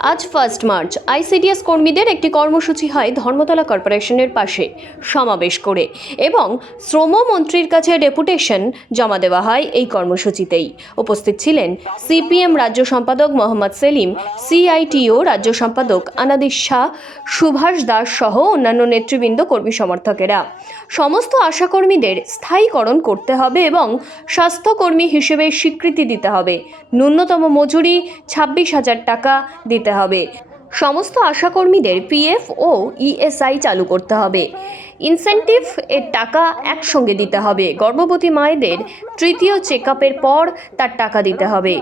আজ 1 March ICDS কর্মীদের একটি কর্মসূচি হয় ধর্মতলা কর্পোরেশনের পাশে সমাবেশ করে এবং শ্রমমন্ত্রীর কাছে ডেপুটেশন জমা দেওয়া হয়। এই কর্মসূচিতেই উপস্থিত ছিলেন সিপিএম রাজ্য সম্পাদক মোহাম্মদ সেলিম, সিআইটিও রাজ্য সম্পাদক আনাদিস শাহ, সুভাষ দাস সহ অন্যান্য নেতৃবৃন্দ, কর্মী সমর্থকেরা। সমস্ত আশাকর্মীদের স্থায়ীকরণ করতে হবে এবং স্বাস্থ্যকর্মী হিসেবে স্বীকৃতি দিতে হবে। ন্যূনতম মজুরি 26,000 টাকা দিতে হবে। সমস্ত আশাকর্মীদের পিএফ ও ইএসআই চালু করতে হবে। ইনসেন্টিভ এর টাকা একসঙ্গে দিতে হবে। গর্ভবতী মায়েদের তৃতীয় চেকআপের পর তার টাকা দিতে হবে।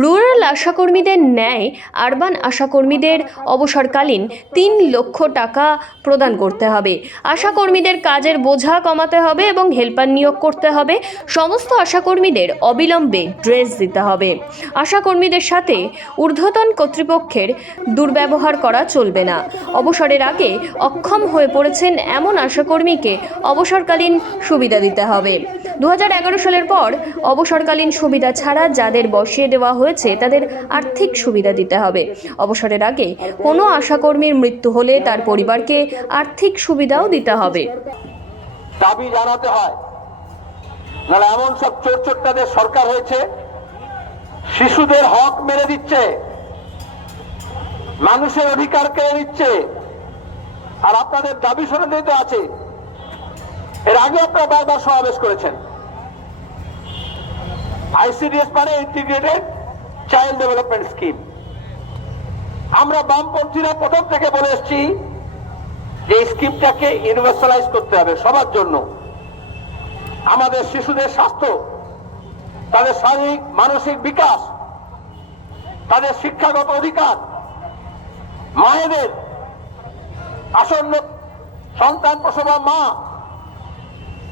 রুরাল আশাকর্মীদের ন্যায় আরবান আশাকর্মীদের অবসরকালীন 3 লক্ষ টাকা প্রদান করতে হবে। আশাকর্মীদের কাজের বোঝা কমাতে হবে এবং হেল্পার নিয়োগ করতে হবে। সমস্ত আশাকর্মীদের অবিলম্বে ড্রেস দিতে হবে। আশাকর্মীদের সাথে ঊর্ধ্বতন কর্তৃপক্ষের দুর্ব্যবহার করা চলবে না। অবসরের আগে অক্ষম হয়ে পড়েছেন এমন আশাকর্মীকে অবসরকালীন সুবিধা দিতে হবে। 2011 সালের পর অবসরকালীন সুবিধা ছাড়া যাদের বসিয়ে দেওয়া হয়েছে তাদের আর্থিক সুবিধা দিতে হবে। অবসরের আগে কোনো আশাকর্মীর মৃত্যু হলে তার পরিবারকে আর্থিক সুবিধাও দিতে হবে। দাবি জানাতে হয়, নাহলে এমন সব চোরচোট্টাদের সরকার হয়েছে, শিশুদের হক মেরে দিচ্ছে, মানুষের অধিকার কেড়ে নিচ্ছে, আর আপনাদের দাবি শুনে দিতে আছে। এর আগে আপনারা বারবার সমাবেশ করেছেন। আইসিডিএস মানে ইন্টিগ্রেটেড চাইল্ড ডেভেলপমেন্ট স্কিম। আমরা বামপন্থীরা প্রথম থেকে বলে এসেছি যে এই স্কিমটাকে ইউনিভার্সালাইজ করতে হবে সবার জন্য। আমাদের শিশুদের স্বাস্থ্য, তাদের শারীরিক মানসিক বিকাশ, তাদের শিক্ষাগত অধিকার, মায়েদের আসন্ন সন্তান প্রসবা মা,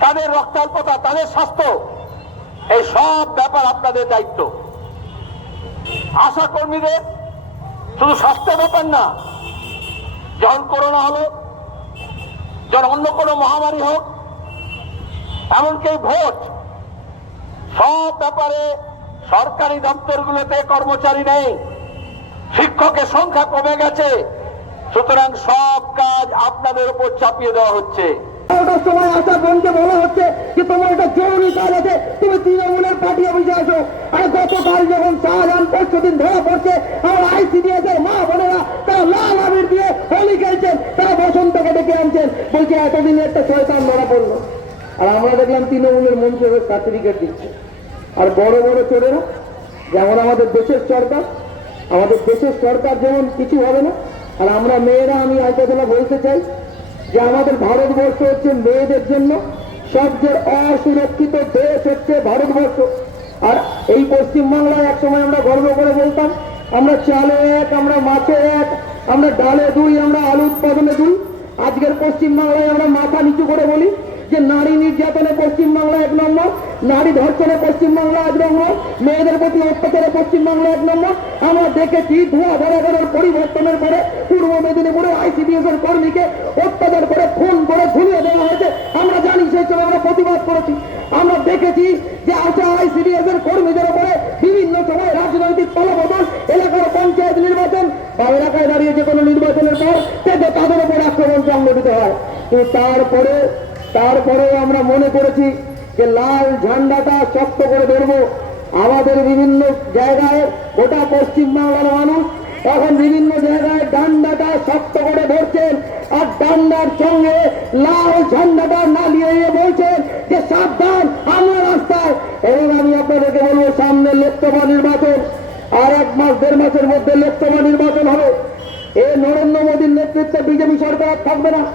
তাদের রক্তাল্পতা, তাদের স্বাস্থ্য, এই সব ব্যাপার আপনাদের দায়িত্ব। আশা কর্মীদের শুধু স্বাস্থ্যের ব্যাপার না, যখন করোনা হলো, যখন অন্য কোনো মহামারী হোক, এমনকি ভোট, সব ব্যাপারে সরকারি দপ্তরগুলোতে কর্মচারী নেই, শিক্ষকের সংখ্যা কমে গেছে, সুতরাং সব কাজ আপনাদের উপর চাপিয়ে দেওয়া হচ্ছে। সময় আশা বোনকে বলা হচ্ছে যে তোমার একটা জরুরি কাজ আছে, তুমি তৃণমূলের পার্টি অফিসে আসো। আর গতকাল যখন শাহজাহান পরশুদিন ধরা পড়ছে, আমার আইসিডিএস এর মা বোনেরা তারা লাল আবির দিয়ে হোলি খেলছেন, তারা বসন্তকে ডেকে আনছেন, বলছে এতদিনে একটা শয়তান ধরা পড়লো। আর আমরা দেখলাম তৃণমূলের মন্ত্রী সার্টিফিকেট দিচ্ছে। আর বড় বড় চোরেরা, যেমন আমাদের দেশের সরকার, আমাদের দেশের সরকার যেমন কিছু হবে না, আর আমরা মেয়েরা, আমি আইকাতলা বলতে চাই যে আমাদের ভারতবর্ষ হচ্ছে মেয়েদের জন্য সবচেয়ে অসুরক্ষিত দেশ হচ্ছে ভারতবর্ষ। আর এই পশ্চিমবাংলায় একসময় আমরা গর্ব করে বলতাম আমরা চালে এক, আমরা মাছে এক, আমরা ডালে দুই, আমরা আলু উৎপাদনে দুই। আজকের পশ্চিমবাংলায় আমরা মাথা নিচু করে বলি যে নারী নির্যাতনে পশ্চিমবাংলা 1 নম্বর, নারী ধর্ষণে পশ্চিমবাংলা 1 নম্বর, মেয়েদের প্রতি অত্যাচারে পশ্চিমবাংলা 1 নম্বর। আমরা দেখেছি 2011 পরিবর্তনের পরে পূর্ব মেদিনীপুরে আইসিডিএস এর কর্মীকে অত্যাচার করে খুন করে ঝুলিয়ে দেওয়া হয়েছে। আমরা জানি, সেই সময় আমরা প্রতিবাদ করেছি। আমরা দেখেছি যে আশা আইসিডিএস এর কর্মীদের উপরে বিভিন্ন সময় রাজনৈতিক তলবদল, এলাকার পঞ্চায়েত নির্বাচন বা এলাকায় দাঁড়িয়ে যে কোনো নির্বাচনের পর তাদের উপর আক্রমণ সংঘটিত হয়। কিন্তু তারপরেও আমরা মনে করেছি যে লাল ঝান্ডাটা শক্ত করে ধরবো। আমাদের বিভিন্ন জায়গায়, গোটা পশ্চিমবাংলার মানুষ এখন বিভিন্ন জায়গায় ডান্ডাটা শক্ত করে ধরছেন, আর ডান্ডার সঙ্গে লাল ঝান্ডাটা নালিয়ে বলছেন যে সাবধান, আমরা রাস্তায়। এবং আমি আপনাদেরকে বলবো, সামনে লোকসভা নির্বাচন, আর 1 মাস 1.5 মাসের মধ্যে লোকসভা নির্বাচন হবে। এই নরেন্দ্র মোদীর নেতৃত্বে বিজেপি সরকার থাকবে না।